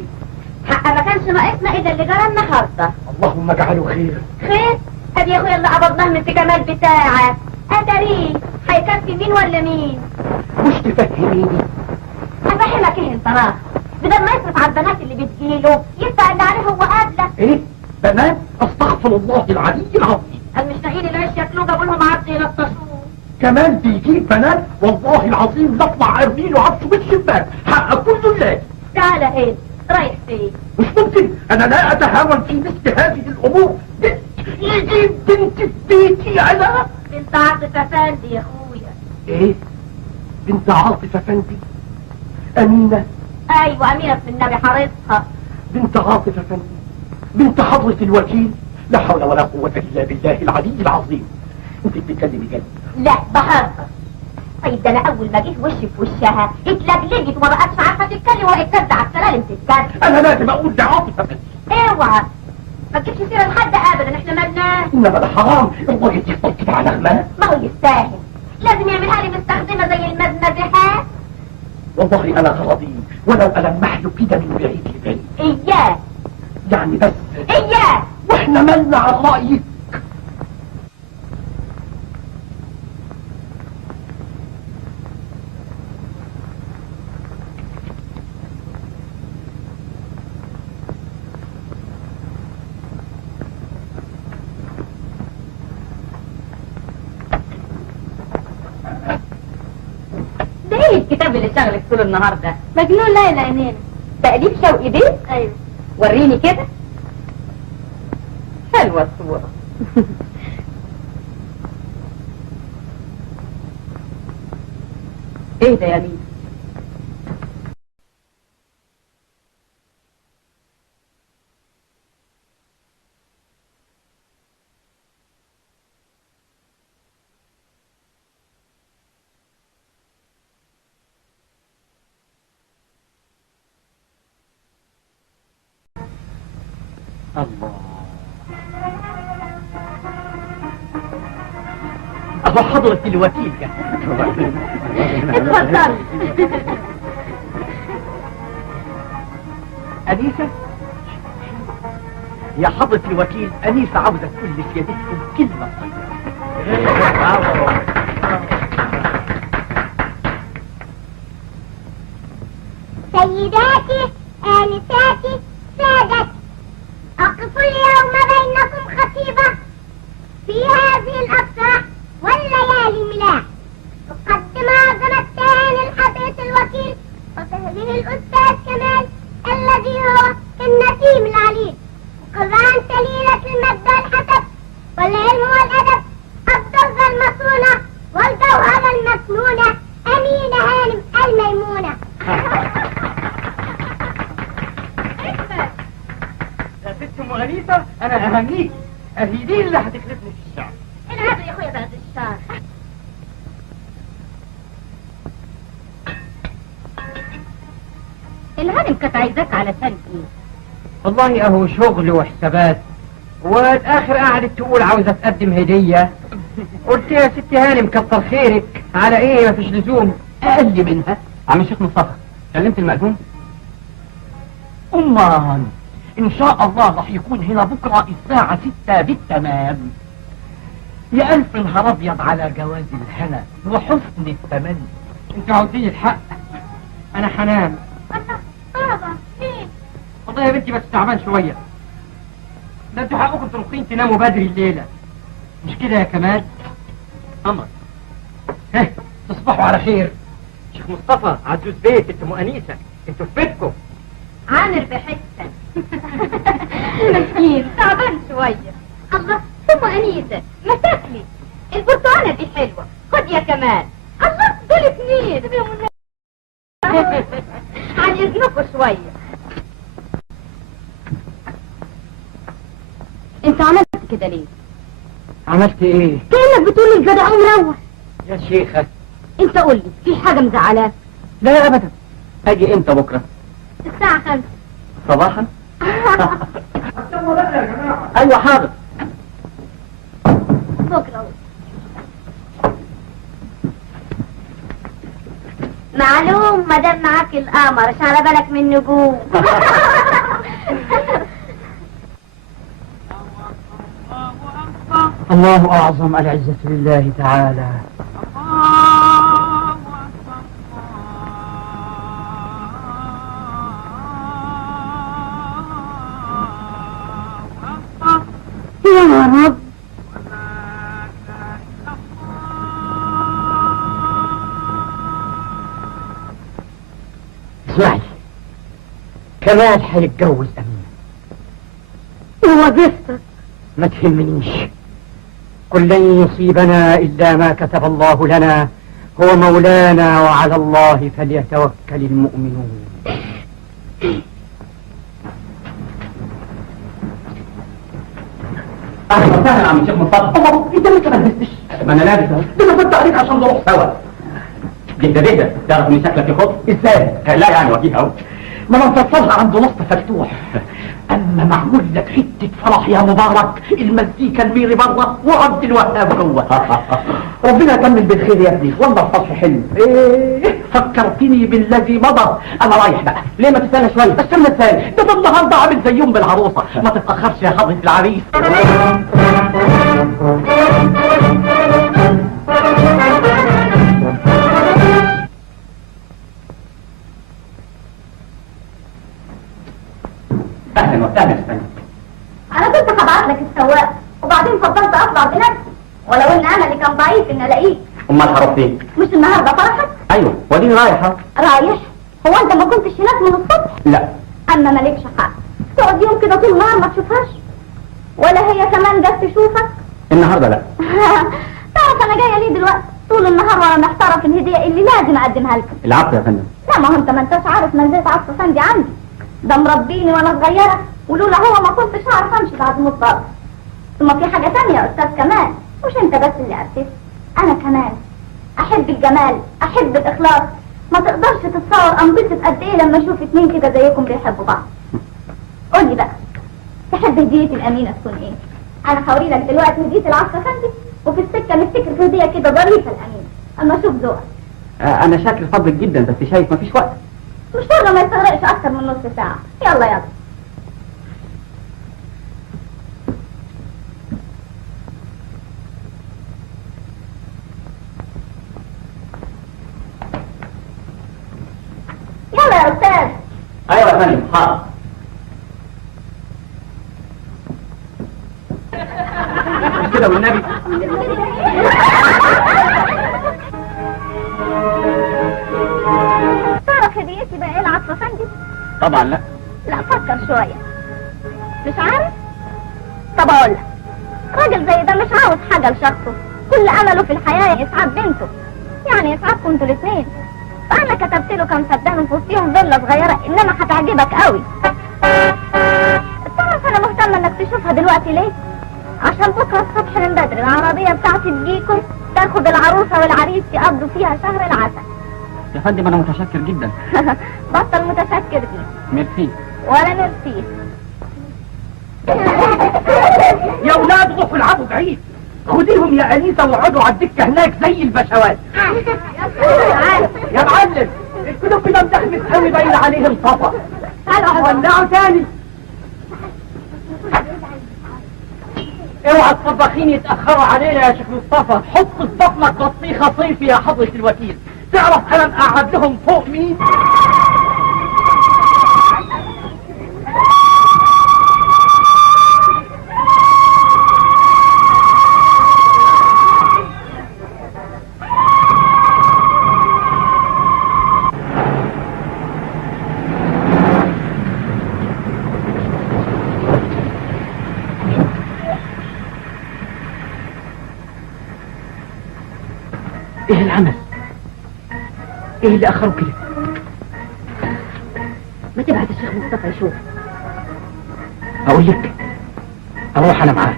حق ما كانش ناقصنا اذا اللي جرى النهارده. اللهم اجعله خير. خير؟ ادي يا اخويا اللي قبضناه من سي كمال بتاعك. ادري هيكفي مين ولا مين؟ مش تفهميني؟ هفهمك ايه انت راخ. بدل ما يصرف على البنات اللي بتجيله يدفع اللي عليه هو قبله. ايه؟ بنات؟ استغفر الله العلي العظيم. المشتاقين العيش ياكلوه جابوا لهم عرض يلطشوه. كمان بيجيب بنات؟ والله العظيم لاطلع ارمي له عفشه بالشباك. حق كل الله. تعالى هنا. رايح فين؟ مش ممكن، انا لا اتهاون في مثل هذه الامور. بنت يجيب بنت في بيتي انا؟ بنت عاطف افندي يا اخويا. ايه؟ بنت عاطف افندي؟ امينه؟ ايوه امينه في النبي حارسها. بنت عاطف افندي؟ بنت حضرة الوكيل؟ لا حول ولا قوة الا بالله العلي العظيم. انت بتتكلمي جد؟ لا بهزر. طيب ده انا اول ما جيت وشي في وشها اتلجلجت وما بقتش عارفه تتكلم واتكلت على السلالم تتكلم. انا لازم اقول ده عاطف افندي. اوعى ما تجيبش سيره لحد ابدا، احنا مالناش. انما ده حرام الراجل يفضل كده على غماه. ما هو يستاهل. لازم يعملها لي مستخدمه زي المزمزحات. والله انا غرضي ولو ألمح له كده من بعيد لبعيد. اياه يعني بس اياه. واحنا مالنا عن رأيك. ده ايه الكتاب اللي شغلك طول النهار ده؟ مجنون ليلى عينينا. تأليف شوقي بيه؟ ايوه. وريني كده. حلوة الصورة. ايه ده يا مين؟ الله. ابو حضرة الوكيل كان. اتفضل. أنيسة؟ يا حضرة الوكيل، أنيسة عاوزة تقول لسيادتكم كلمة طيبة. سيداتي آنساتي سادتي، أقف اليوم بينكم خطيبة في هذه الأفراح والليالي الملاح. أقدم أعظم التهاني لحضرة الوكيل وتهديه الأستاذ كمال الذي هو كالنسيم العليل، قرآن سليلة المجد والحسب والعلم والأدب، الضرة المصونة والجوهرة المكنونة، أمينة هانم الميمونة. انيسه انا اهنيك، اهي دي اللي هتخلفني في الشعر. العب يا اخويا بعد الشهر. الهانم كانت عايزاك علشان ايه؟ والله اهو شغل وحسابات، والاخر قعدت تقول عاوزه تقدم هديه. قلت يا ستي هانم كتر خيرك، على ايه مفيش لزوم اقل منها. عم الشيخ مصطفى كلمت المأذون؟ أمان إن شاء الله راح يكون هنا بكرة الساعة 6 بالتمام. يا ألف نهار أبيض على جواز الهنا وحسن التمني. انتوا عاوزين الحق، انا حنان. بابا مين؟ والله يا بنتي بس تعبان شويه. ده انتوا حقكم تروحين تناموا بدري الليله، مش كده يا كمال؟ أمر. تصبحوا على خير. شيخ مصطفى، عزوز بيت، انت ام انيسه، انتوا في بيتكم. عامر في حته. مسكين تعبان شويه. الله، ثم انيسه ما تاكلي البرتقانه دي حلوه، خد يا كمال. الله، دول اتنين. عن اذنكم شويه. انت عملت كده ليه؟ عملت ايه؟ كأنك بتقول الجدع مروح. يا شيخه انت قول لي، في حاجه مزعلاك؟ لا ابدا. أجي إمتى بكرة؟ الساعه 5. صباحا؟ استنوا بقى يا جماعه. أيوة حاضر. بكره. معلوم ما دام معاك القمر، مش على بالك من نجوم. الله اعظم، العزه لله تعالى. يا رب. اسمعي، كمال هيتجوز امين. ووظيفتك؟ ما تهمنيش، قل لن يصيبنا الا ما كتب الله لنا، هو مولانا وعلى الله فليتوكل المؤمنون. أهلا وسهلا عم الشيخ مصطفى. الله، انت لسه ما لبستش؟ ما أنا لابس أهو. ده انا فت عليك عشان نروح سوا. جدا تعرف إن شكلك يخط؟ ازاي؟ لا يعني وجيه أهو. ما انا مفصلها عنده نص مفتوح. اما معمول لك حته فرح يا مبارك، المزيكا الميري بره وعبد الوهاب جوه. ربنا يكمل بالخير يا ابني، والله الفرح حلو. ايه فكرتني بالذي مضى. انا رايح بقى. ليه ما تستنى شوية؟ استنى ازاي؟ ده النهارده عامل زي يوم بالعروسه. ما تتاخرش يا حضره العريس. أهلا وسهلا يا فندم. انا كنت هبعت لك السواق، وبعدين فضلت اطلع بنفسي، ولو ان املي كان ضعيف ان الاقيك. أمال هروح فين؟ مش النهارده فرحك؟ أيوة وديني رايحة. رايح؟ هو انت ما كنتش هناك من الصبح؟ لا. اما مالكش حق تقعد يوم كده طول النهار ما تشوفهاش، ولا هي كمان جت تشوفك؟ النهاردة لا. تعرف انا جايه ليه دلوقتي؟ طول النهار وانا محتاره في الهديه اللي لازم اقدمها لكم. العفو يا فندم. لا ما هو انت ما انتش عارف منزلة عطف فندي عندي، ده مربيني وانا صغيره، ولولا هو ما كنتش هعرف امشي بعد مطلق. ثم في حاجه تانية يا استاذ كمال، مش انت بس اللي ارتست، انا كمان احب الجمال، احب الاخلاص. ما تقدرش تتصور انبسط قد ايه لما اشوف اتنين كده زيكم بيحبوا بعض. قولي بقى، تحب هديه الامينه تكون ايه؟ انا هوري لك دلوقتي هديه العطف فندي، وفي السكه نفتكر في هديه كده ظريفه الامينه، اما شوف ذوقك. أنا شاكر فضلك جدا، بس شايف مفيش وقت. مشوارنا ما يستغرقش اكتر من نص ساعه. يلا يلا. يلا يا استاذ. أيوة يا فندم حاضر. مش كده والنبي. تعرف هديتي بقى ايه العطف فندي؟ طبعا لا. لا فكر شويه. مش عارف؟ طب اقول لك، راجل زي ده مش عاوز حاجه لشخصه، كل امله في الحياه يسعد بنته، يعني يسعدكم انتوا الاثنين. فانا كتبت له كام فدان في وسطهم فيلا صغيره، انما هتعجبك قوي. تعرف انا مهتمه انك اشوفها دلوقتي ليه؟ عشان بكره الصبح من بدري العربيه بتاعتي تجيكم تاخد العروسه والعريس يقضوا فيها شهر العسل. يا فندم انا متشكر جدا. بطل متشكر دي. ميرسي. ولا ميرسي. يا ولاد روحوا العبوا بعيد، خديهم يا انيسه واقعدوا على الدكه هناك زي البشوات. يا معلم الكلوب ده مدخمس قوي باين عليه الصفا. ولعوا تاني. اوعى الطباخين يتاخروا علينا يا شيخ مصطفى، حط في بطنك بطيخه صيفي يا حضره الوكيل. تعرف انا مقعد لهم فوق مين؟ ايه العمل؟ ايه اللي اخره كده؟ ما تبعت الشيخ مصطفى يشوف. اقول لك اروح انا معاه.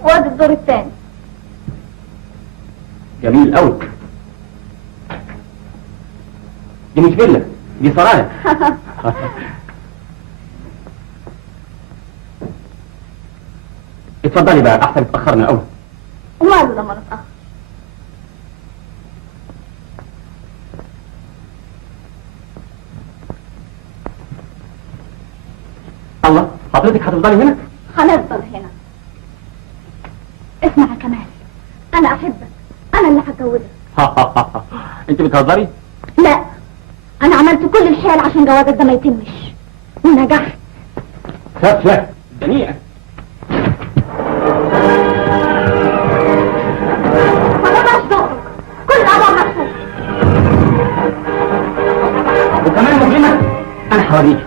وادي الدور الثاني. جميل قوي. دي مش فيلا، دي سرايا. اتفضلي بقى احسن اتاخرنا قوي. وماله لما نتاخر؟ الله، حضرتك هتفضلي هنا؟ هنفضل هنا. اسمع يا كمال، انا احبك، انا اللي هتجوزك. انت بتهزري؟ لا، انا عملت كل الحيل عشان جوازك ده ما يتمش ونجحت. سافلة دنيئة. ما تقدرش تخرج، كل الابواب مفتوحه. وكمان مجرمة. انا هوريكي.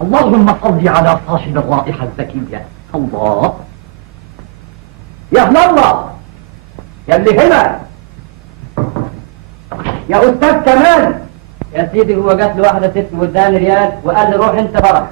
اللهم صل على صاحب الرائحة الزكية. الله يا ابن الله يا اللي هنا يا استاذ كمال. يا سيدي هو جات له واحدة ست وداني ريال وقال لي روح انت فرح.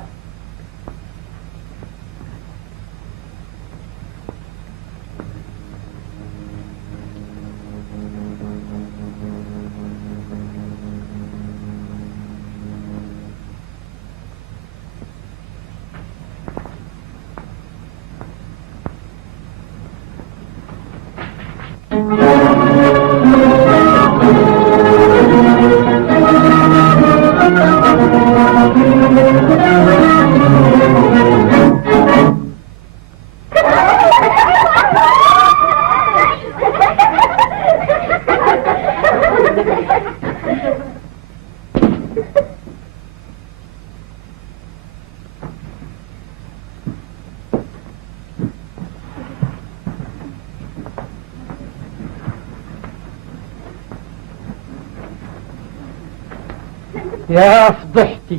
يا فضحتي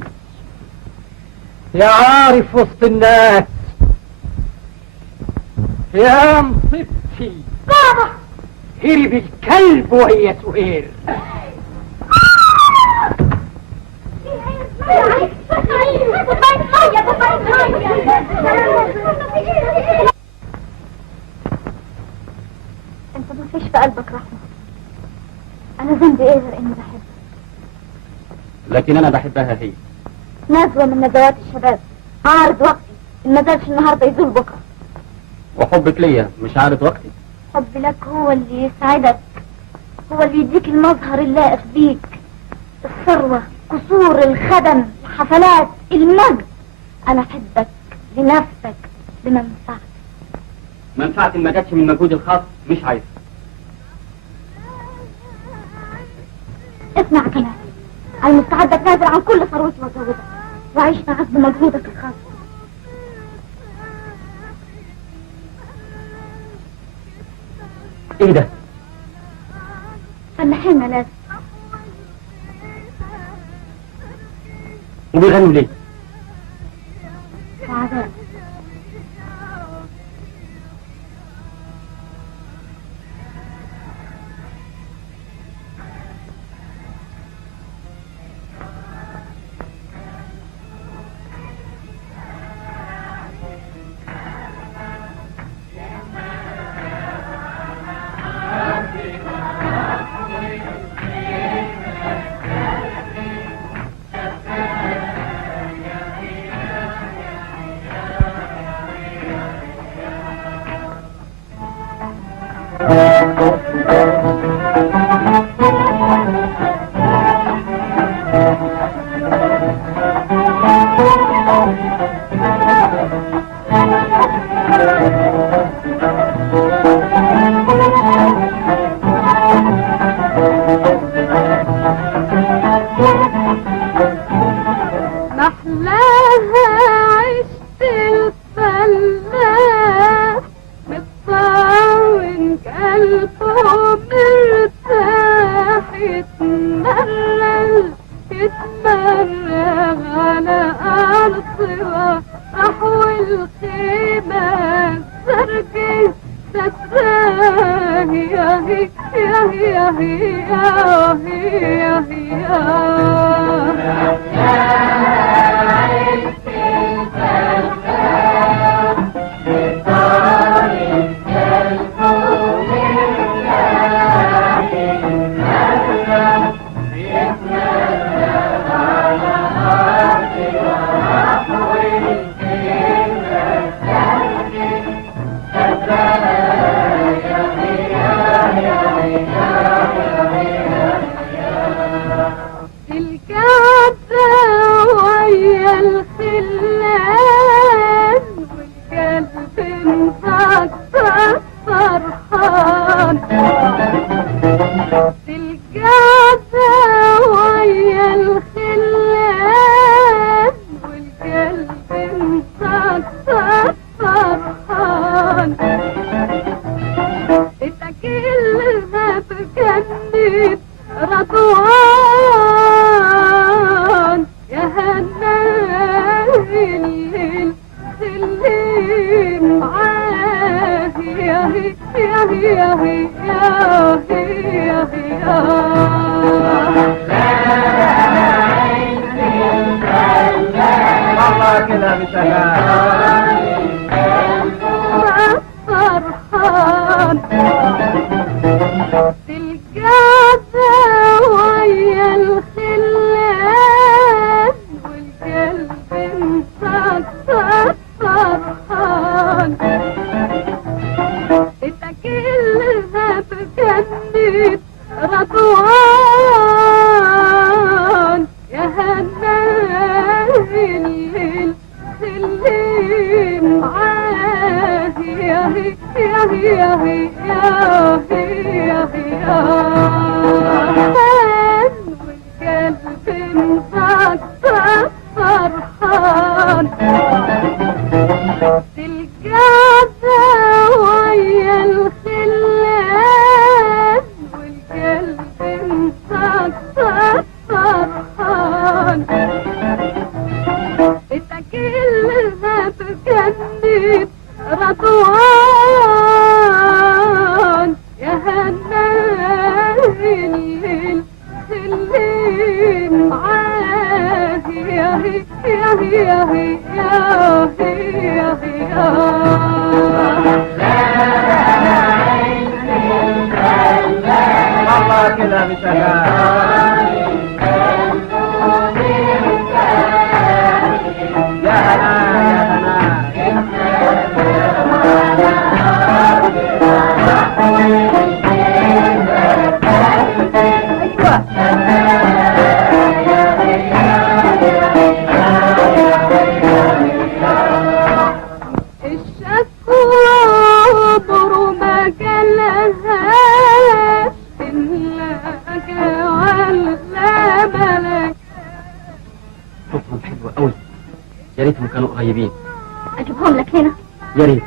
يا عارف وسط الناس يا مصيبتي. بابا هرب الكلب وهي سهير. انت ما فيش في قلبك رحمة. انا ذنبي ايه غير اني بحبك؟ لكن انا بحبها هي. نزوة من نزوات الشباب، عارض وقتي، إن ما زالش النهارده يزول بكره. وحبك ليا مش عارض وقتي. حبي لك هو اللي يسعدك، هو اللي يديك المظهر اللائق بيك، الثروة، قصور، الخدم، الحفلات، المجد. انا احبك لنفسك، لمنفعتك. منفعتي ما جاتش من مجهودي الخاص مش عايز. اسمع كمان، انا مستعدة اتنازل عن كل ثروتي واتجوزك واعيش معاك بمجهودك الخاص. ايه ده؟ فلاحين ملاذ. وبيغنوا ليه؟ وعذاب. الخيمة سرقي ستراه ياهي ياهي ياهي ياهي اجيبهم لك هنا. يا ريت.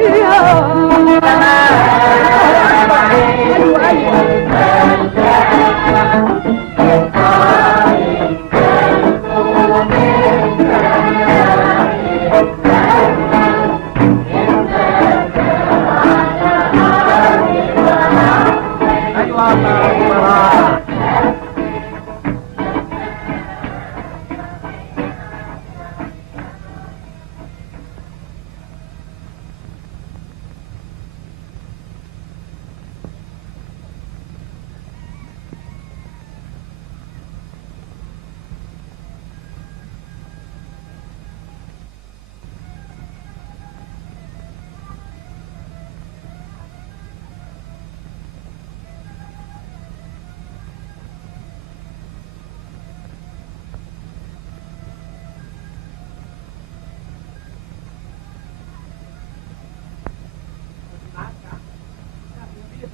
يا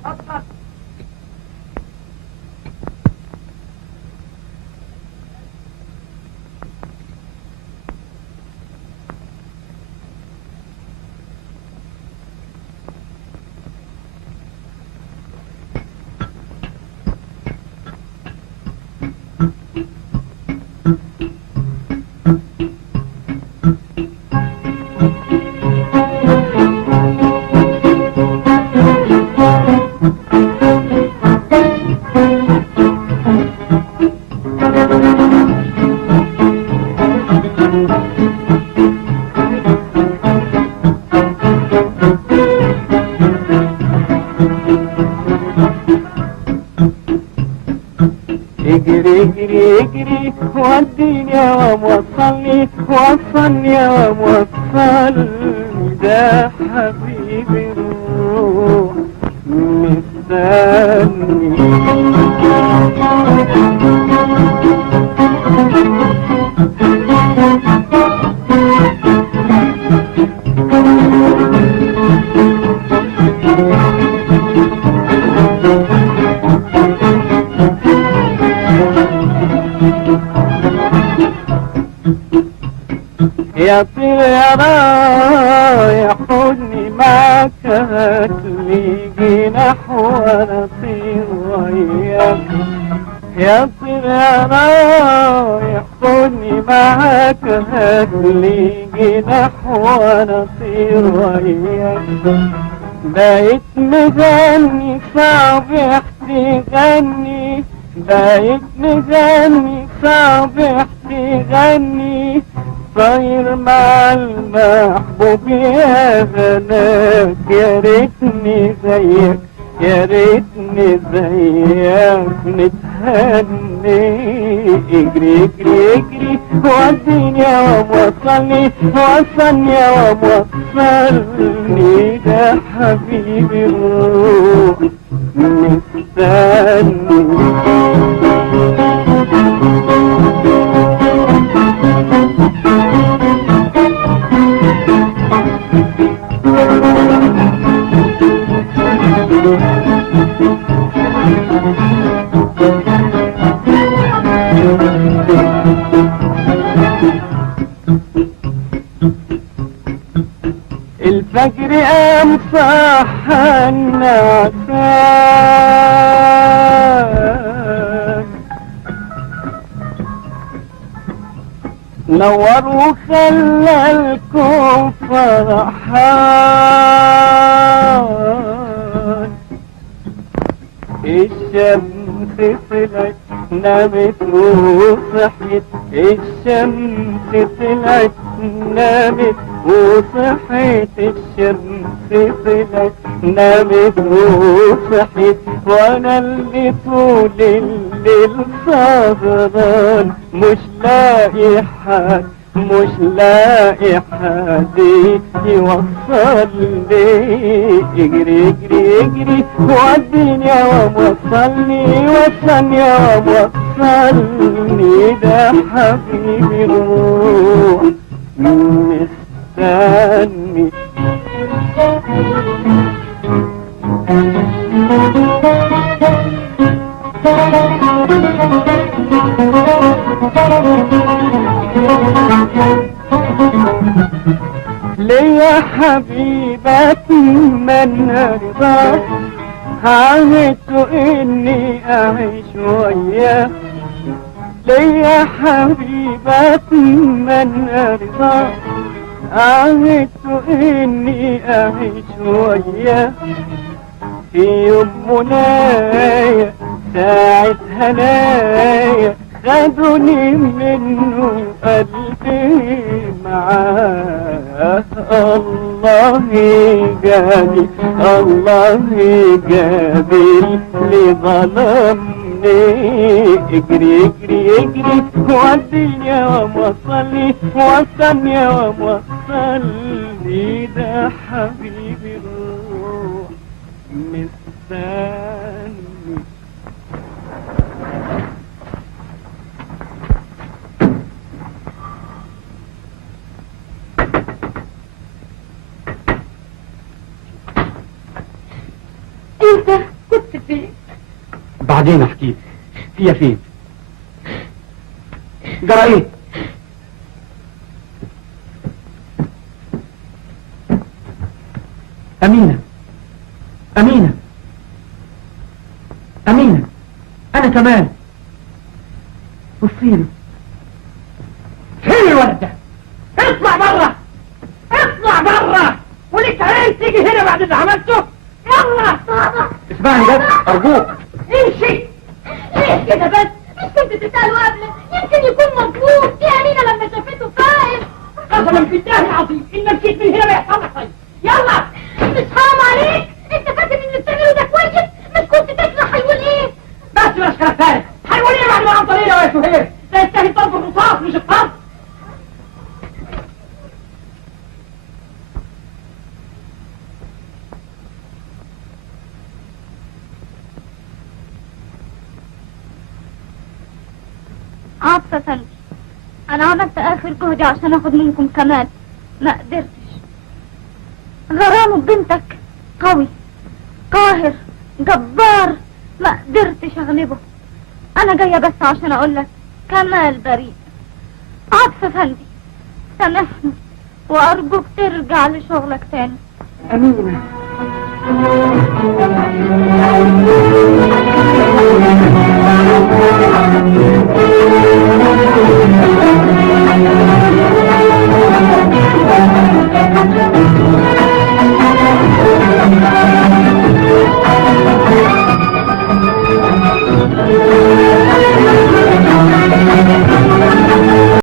اتفضل. اجري اجري اجري وديني يا وصلني وصلني يا وصلني ده حبيبي الروح مستني. يا طير يا رايح خدني معاك هاتلي جناح وانا طير وياك. يا طير يا رايح خدني معاك هاتلي جناح وانا طير وياك. بقيت مغني صعب تغني بقيت مغني صعب تغني طاير مع المحبوب يا غناك. يا ريتني زيك يا ريتني زيك نتهني. اجري اجري اجري وديني يا وصلني وصلني يا وصلني ده حبيبي الروح مستني. الفجر قام صح النعسان نور وخلى الكون فرحان. الشمس طلعت نامت وصحيت الشمس طلعت نامت وصحيت الشمس طلعت نامت وصحيت وانا اللي طول الليل سهران مش لاقي حد مش لاقي حد يوصلني. اجري اجري اجري وديني يا وصلني وصلني يا وصلني ده حبيبي الروح مستني. ليا حبيبة من رضاك عهدت اني اعيش وياك. ليا حبيبة من رضاك عهدت اني اعيش وياك. في يوم منايا ساعة هنايا خدوني منه قلبي معاه. الله جابي الله جابي اللي ظلمني. اجري اجري اجري وديني ووصلني وصلني ووصلني ده حبيبي الروح مستني. انت بعدين احكي لك. هي فين؟ جرى ايه؟ أمينة أمينة أمينة، أنا كمان. بصيلي. فين الولد ده؟ اطلع بره، اطلع بره، وليك عين تيجي هنا بعد اللي عملته. يلا اسمعني بس أرجوك. امشي. ليه كده بس؟ مش كنت تسأله قبل؟ يمكن يكون مظلوم. دي أمينة لما شافته فاهم. قسما بالله العظيم ان مشيت من هنا ما يحصل لك طيب. يلا. مش حرام عليك؟ انت فاكر ان اللي بتعمله ده كويس؟ مش كنت تسمع هيقول ايه؟ بس مش كلام فارغ. هيقول ايه بعد ما عن طريقنا يا سهير؟ ده يستاهل ضرب الرصاص مش الطرد. عاطفة فندي، أنا عملت آخر جهدي عشان آخد منكم كمال، ما قدرتش. غرامه بنتك قوي قاهر جبار، ما قدرتش أغلبه. أنا جاية بس عشان أقولك كمال بريء. عاطفة فندي سامحني وأرجوك ترجع لشغلك تاني. أمينة